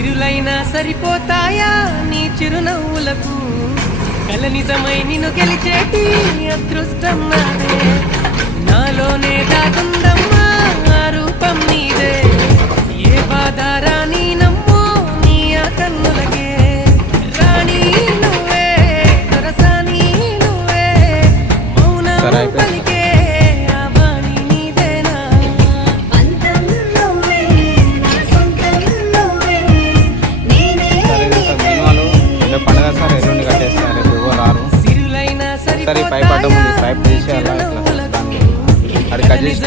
సిరులైనా సరిపోతాయా నీ చిరునవ్వులకు? కల నిజమై నిన్ను గెలిచేటి అదృష్టం నాదే నాలోనే దాగుందమ్మా రూపం నీదే. ఏ బాధ రాని నమ్మో నీ ఆ కన్నులకే. రాణి నువ్వే దొరసాని నువ్వే. మౌనం. పలికే రేపు ఎవరు రారు? సరే, ఈ పైప్ తీసి అలా అక్కడ కట్ చేసి